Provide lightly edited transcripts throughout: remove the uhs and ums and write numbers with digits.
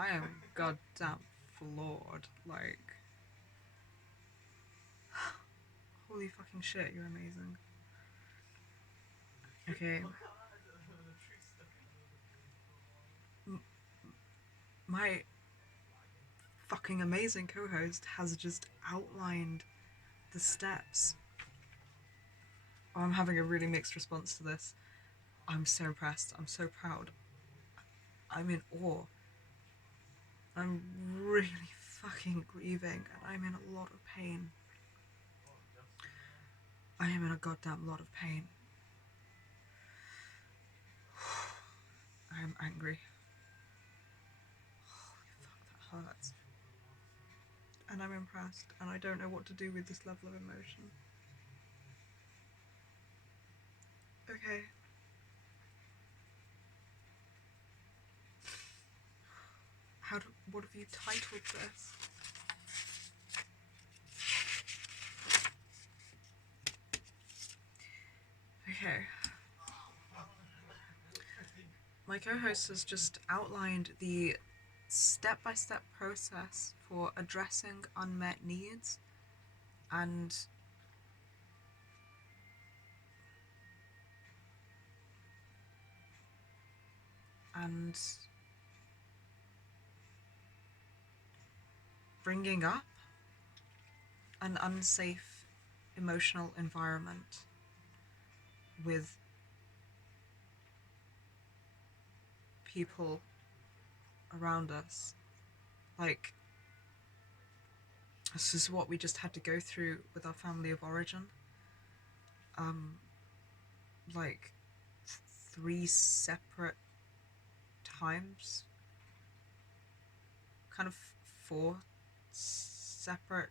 I am goddamn floored. Like, holy fucking shit, you're amazing. Okay. My fucking amazing co-host has just outlined the steps. Oh, I'm having a really mixed response to this. I'm so impressed. I'm so proud. I'm in awe. I'm really fucking grieving and I'm in a lot of pain. I am in a goddamn lot of pain. I am angry. Holy fuck, that hurts. And I'm impressed, and I don't know what to do with this level of emotion. Okay. What have you titled this? Okay. My co-host has just outlined the step-by-step process for addressing unmet needs and bringing up an unsafe emotional environment with people around us. Like, this is what we just had to go through with our family of origin. Like 3 separate times, kind of 4 separate,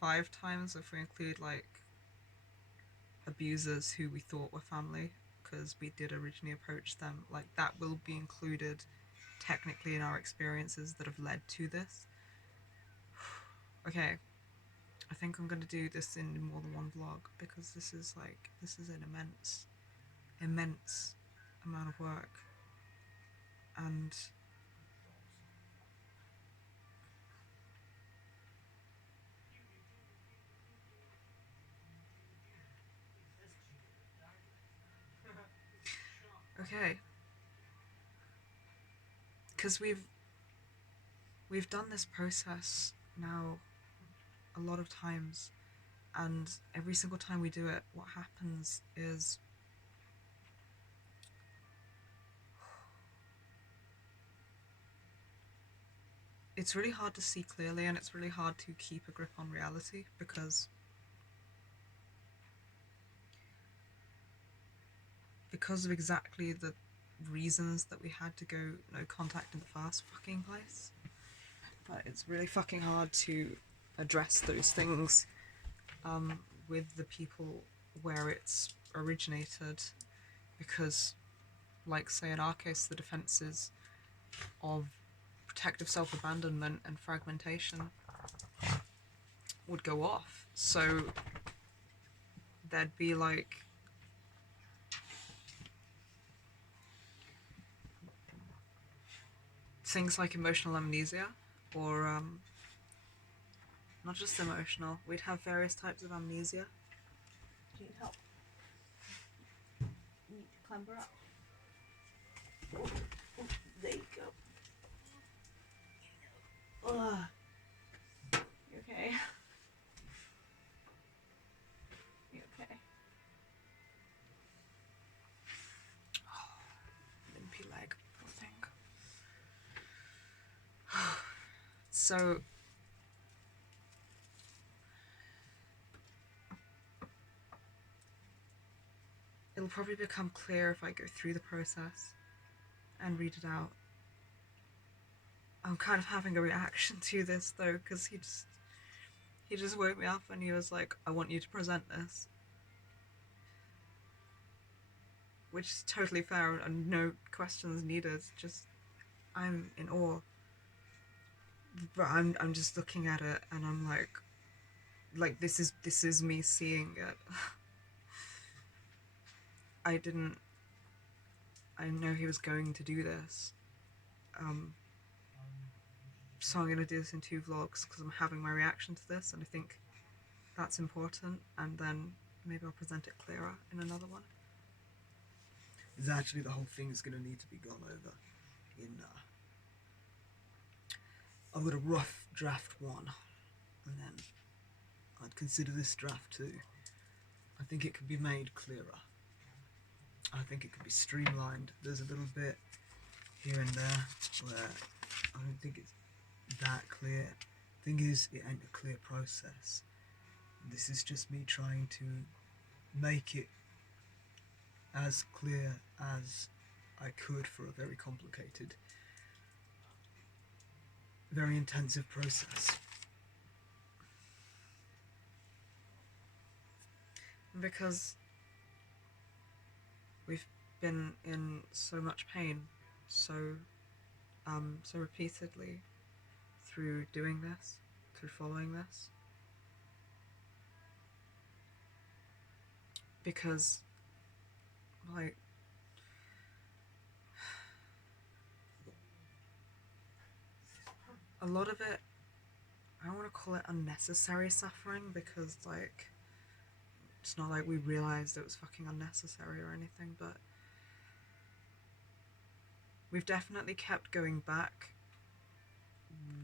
5 times if we include like abusers who we thought were family, because we did originally approach them. Like, that will be included technically in our experiences that have led to this. Okay, I think I'm gonna do this in more than one vlog, because this is an immense amount of work. And okay, because we've done this process now a lot of times, and every single time we do it, what happens is it's really hard to see clearly, and it's really hard to keep a grip on reality, because of exactly the reasons that we had to go no contact in the first fucking place. But it's really fucking hard to address those things with the people where it's originated, because, like, say in our case, the defenses of protective self-abandonment and fragmentation would go off. So there'd be like things like emotional amnesia, or not just emotional, we'd have various types of amnesia. Do you need help? You need to clamber up. Oh, there you go. Ugh. You okay? You okay? Limpy leg, poor thing. So it'll probably become clear if I go through the process and read it out. I'm kind of having a reaction to this though, because he just woke me up and he was like, I want you to present this. Which is totally fair and no questions needed, just I'm in awe. But I'm just looking at it and I'm like this is me seeing it. I know he was going to do this. So I'm going to do this in 2 vlogs because I'm having my reaction to this and I think that's important, and then maybe I'll present it clearer in another one. Is actually the whole thing is going to need to be gone over in I've got a rough draft 1, and then I'd consider this draft 2. I think it could be made clearer. I think it could be streamlined. There's a little bit here and there where I don't think it's that clear. Thing is, it ain't a clear process. This is just me trying to make it as clear as I could for a very complicated, very intensive process. Because we've been in so much pain so repeatedly through doing this, through following this. Because, like, a lot of it, I don't want to call it unnecessary suffering, because, like, it's not like we realised it was fucking unnecessary or anything, but we've definitely kept going back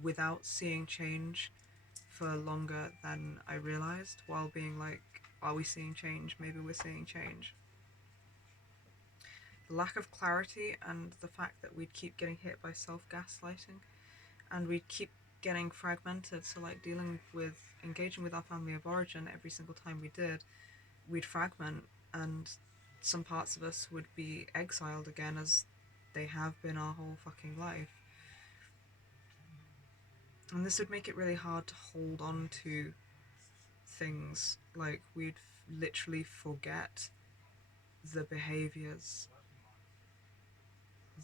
without seeing change for longer than I realised, while being like, are we seeing change? Maybe we're seeing change. The lack of clarity and the fact that we'd keep getting hit by self-gaslighting and we'd keep getting fragmented, so like engaging with our family of origin, every single time we did, we'd fragment, and some parts of us would be exiled again, as they have been our whole fucking life. And this would make it really hard to hold on to things. Like, we'd literally forget the behaviours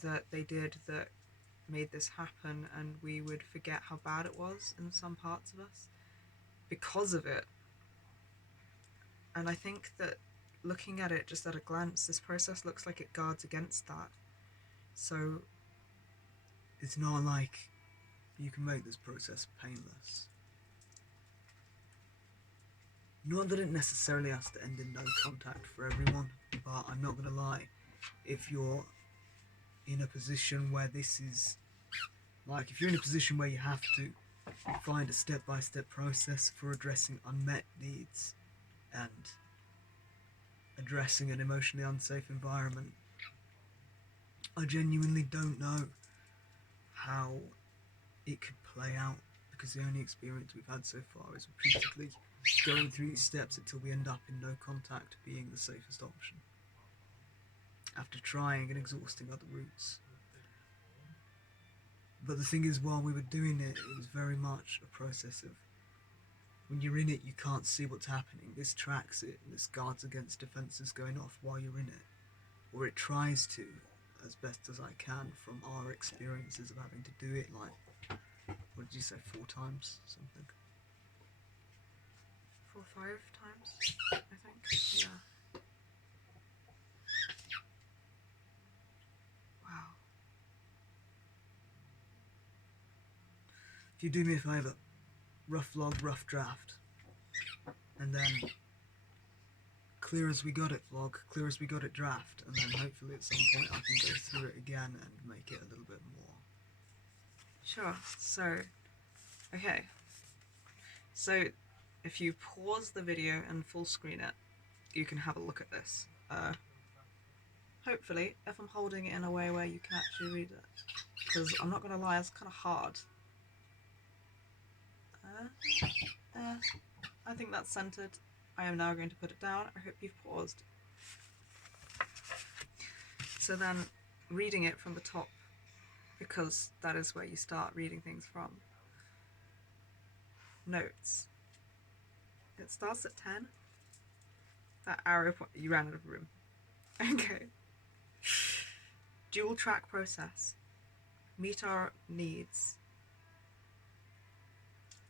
that they did that made this happen, and we would forget how bad it was in some parts of us because of it. And I think that looking at it just at a glance, this process looks like it guards against that. So it's not like you can make this process painless. Not that it necessarily has to end in no contact for everyone, but I'm not going to lie, if you're in a position where this is, like, if you're in a position where you have to find a step-by-step process for addressing unmet needs and addressing an emotionally unsafe environment, I genuinely don't know how it could play out, because the only experience we've had so far is repeatedly going through these steps until we end up in no contact being the safest option, after trying and exhausting other routes. But the thing is, while we were doing it, it was very much a process of, when you're in it, you can't see what's happening. This tracks it, and this guards against defences going off while you're in it. Or it tries to, as best as I can, from our experiences of having to do it, like, what did you say, 4 times? Something? 4 or 5 times, I think. Yeah. Wow. If you do me a favour, rough vlog, rough draft, and then clear as we got it vlog, clear as we got it draft, and then hopefully at some point I can go through it again and make it a little bit more. Sure. So, okay. So, if you pause the video and full screen it, you can have a look at this. Hopefully, if I'm holding it in a way where you can actually read it. Because I'm not going to lie, it's kind of hard. I think that's centered. I am now going to put it down. I hope you've paused. So then, reading it from the top, because that is where you start reading things from. Notes. It starts at 10. That arrow point, you ran out of room. Okay. Dual track process. Meet our needs.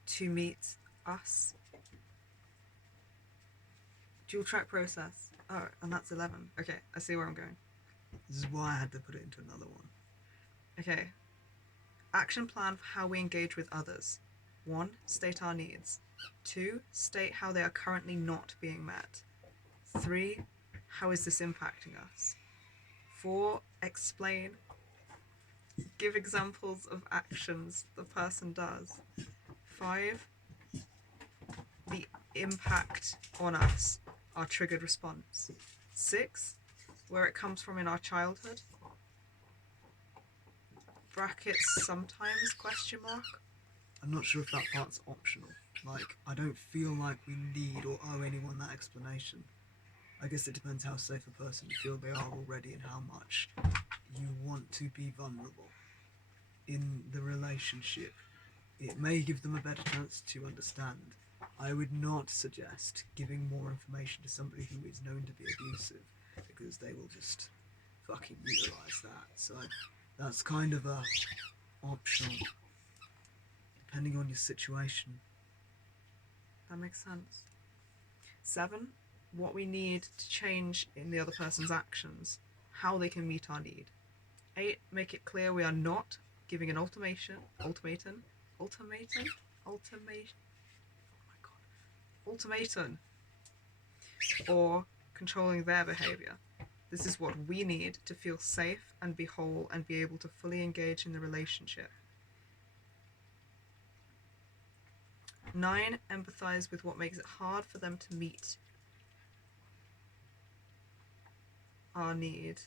To meet us. Dual track process. Oh, and that's 11. Okay, I see where I'm going. This is why I had to put it into another one. Okay. Action plan for how we engage with others. 1. State our needs. 2. State how they are currently not being met. 3. How is this impacting us? 4. Explain. Give examples of actions the person does. 5. The impact on us, our triggered response. 6. Where it comes from in our childhood. Brackets sometimes, question mark. I'm not sure if that part's optional. Like, I don't feel like we need or owe anyone that explanation. I guess it depends how safe a person you feel they are already and how much you want to be vulnerable in the relationship. It may give them a better chance to understand. I would not suggest giving more information to somebody who is known to be abusive, because they will just fucking utilise that. So that's kind of a optional, depending on your situation. That makes sense. 7. What we need to change in the other person's actions, how they can meet our need. 8. Make it clear we are not giving an ultimatum, oh my god, ultimatum, or controlling their behaviour. This is what we need to feel safe and be whole and be able to fully engage in the relationship. 9. Empathize with what makes it hard for them to meet our need.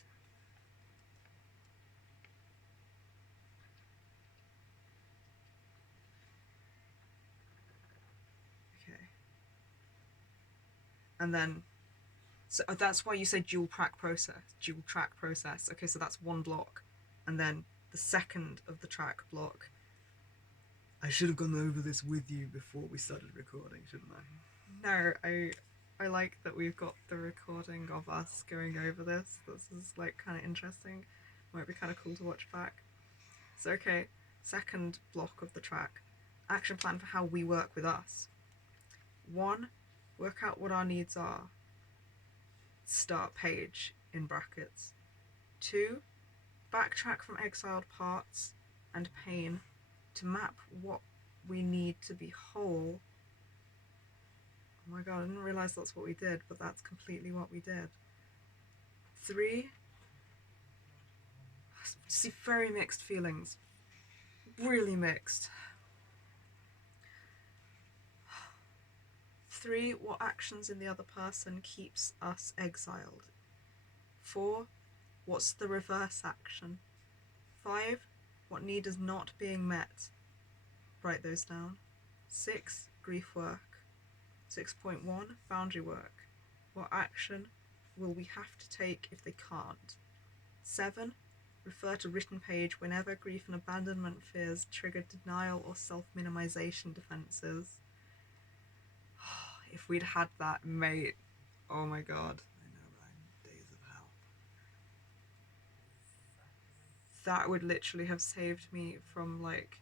Okay. And then, so that's why you say dual track process. Okay, so that's one block. And then the second of the track block. I should have gone over this with you before we started recording, shouldn't I? No, I like that we've got the recording of us going over this. This is like kind of interesting. Might be kind of cool to watch back. So okay, second block of the track. Action plan for how we work with us. 1. Work out what our needs are. Start page in brackets. 2. Backtrack from exiled parts and pain to map what we need to be whole. Oh my god, I didn't realise that's what we did, but that's completely what we did. 3. See, very mixed feelings. Really mixed. 3. What actions in the other person keeps us exiled? 4. What's the reverse action? 5. What need is not being met? Write those down. 6. Grief work. 6.1. Boundary work. What action will we have to take if they can't? 7. Refer to written page whenever grief and abandonment fears trigger denial or self-minimization defenses. If we'd had that, mate, oh my god. I know, right? Days of hell. That would literally have saved me from, like,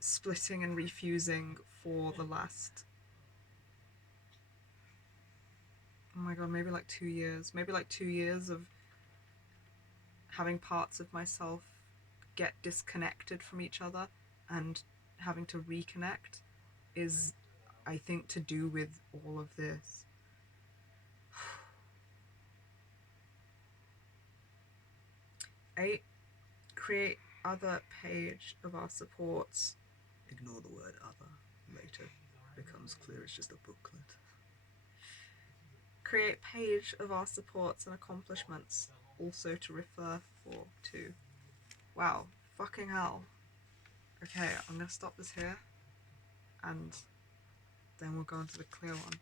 splitting and refusing for the last, oh my god, maybe like 2 years. Maybe like 2 years of having parts of myself get disconnected from each other and having to reconnect is, I think, to do with all of this. 8. Create other page of our supports. Ignore the word other. Later becomes clear it's just a booklet. Create page of our supports and accomplishments, also to refer to. Wow, fucking hell. Okay, I'm gonna stop this here and then we'll go on to the clear one.